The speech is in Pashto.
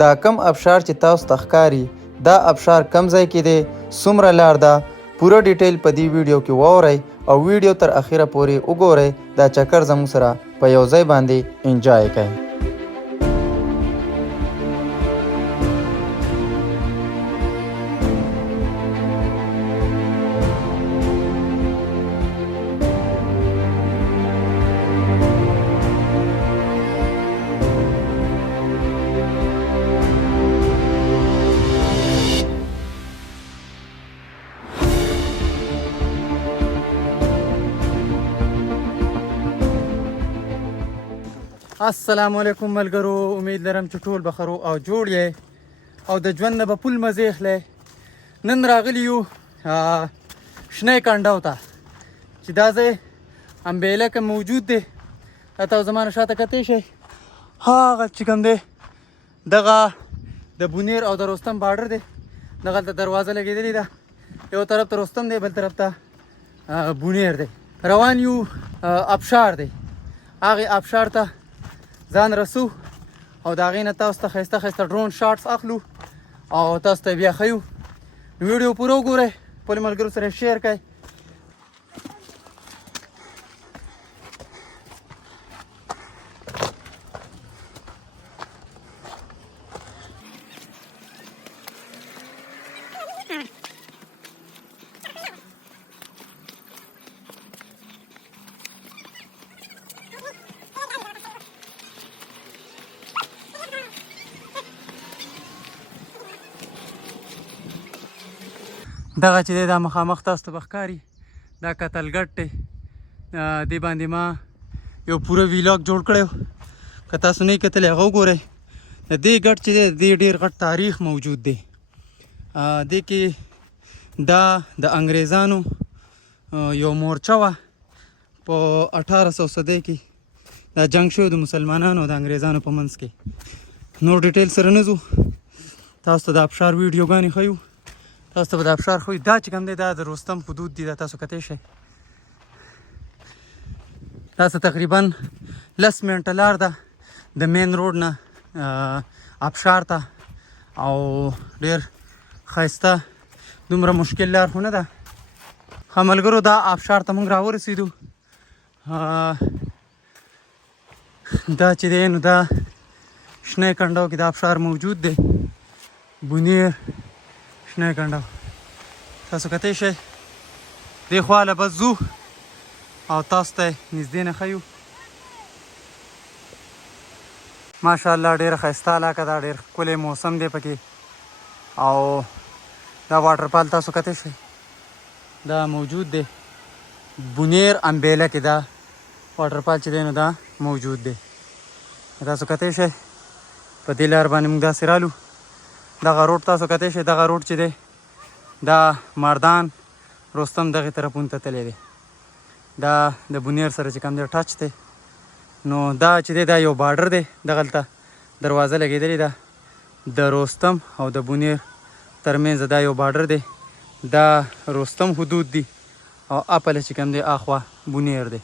دا کم ابشار چې تاسو ته ښکاري دا ابشار کم ځای کې دی څومره لار ده پوره ډیټیل په دې ویډیو کې واورئ او ویډیو تر اخره پورې وګورئ دا چکر زموږ سره په یو ځای باندې انجوای کړئ. السلام علیکم ملګرو، امید لرم چې ټول به خرو او جوړ یې او د ژوند نه به پول مزې اخلی. نن راغلی یو شنی کنډو ته چې دا ځای امبیله کې موجود دی. دا تاسو زما نه شاته کتی شئ هغه چې کوم دی دغه د بونیر او د رستم بارډر دی. دغلته دروازه لګېدلې ده، یو طرف ته رستم دی بل طرف ته بونیر دی. روان یو ابشار دی، هغې ابشار ته ځان رسو او د هغې نه تاسو ته ښایسته ښایسته ډرون شاټس اخلو او تاسو ته بیا ښیو. ویډیو پوره وګورئ، خپلو ملګرو سره شیر کړئ. دغه چې دی دا مخامخ تاسو ته به ښکاري دا کتلګټ دی. دې باندې ما یو پوره ویلاګ جوړ کړی و، که تاسو نه یې کتلی هغه وګورئ. د دې ګټ چې دی د دې ډېر غټ تاریخ موجود دی. دې کې دا د انګریزانو یو مورچه وه په 1800 صدۍ کې دا جنګ شوی د مسلمانانو او د انګریزانو په منځ کې. نور ډیټیل سره نه ځو، تاسو ته د ابشار ویډیوګانې ښیو، تاسو ته به د ابشار ښیو. دا چې کوم دی دا د رستم حدود دي، دا تاسو کتی شئ. تاسو تقریبا 10 منټه لار ده د مین روډ نه ابشار ته او ډېر ښایسته دومره مشکل لار خو نه ده. ښه ملګرو دا ابشار ته موږ راورسېدو. دا چې دی نو دا شنی کنډو کې دا ابشار موجود دی، بونیر شنی کنډو. تاسو کتی شئ دې خوا له بس ځو او تاسو ته نږدې نه ښیو. ماشاءالله ډېره ښایسته علاقه ده، ډېر ښکلی موسم دی پکې. او دا واټرفال تاسو کتی شئ دا موجود دی بونیر امبیله کې. دا واټرفال چې دی نو دا موجود دی، تاسو کتی شئ. په دې لار باندې موږ داسې رالو. دغه روډ تاسو کتی شئ، دغه روډ چې دی دا مردان رستم دغې طرفونو ته تللی دی. دا د بونیر سره چې کوم دی ټچ دی. نو دا چې دی دا یو بارډر دی، دغلته دروازه لګېدلې ده د رستم او د بونیر ترمنځ. دا یو بارډر دی، دا رستم حدود دي او اپله چې کوم دی اخوا بونیر دی.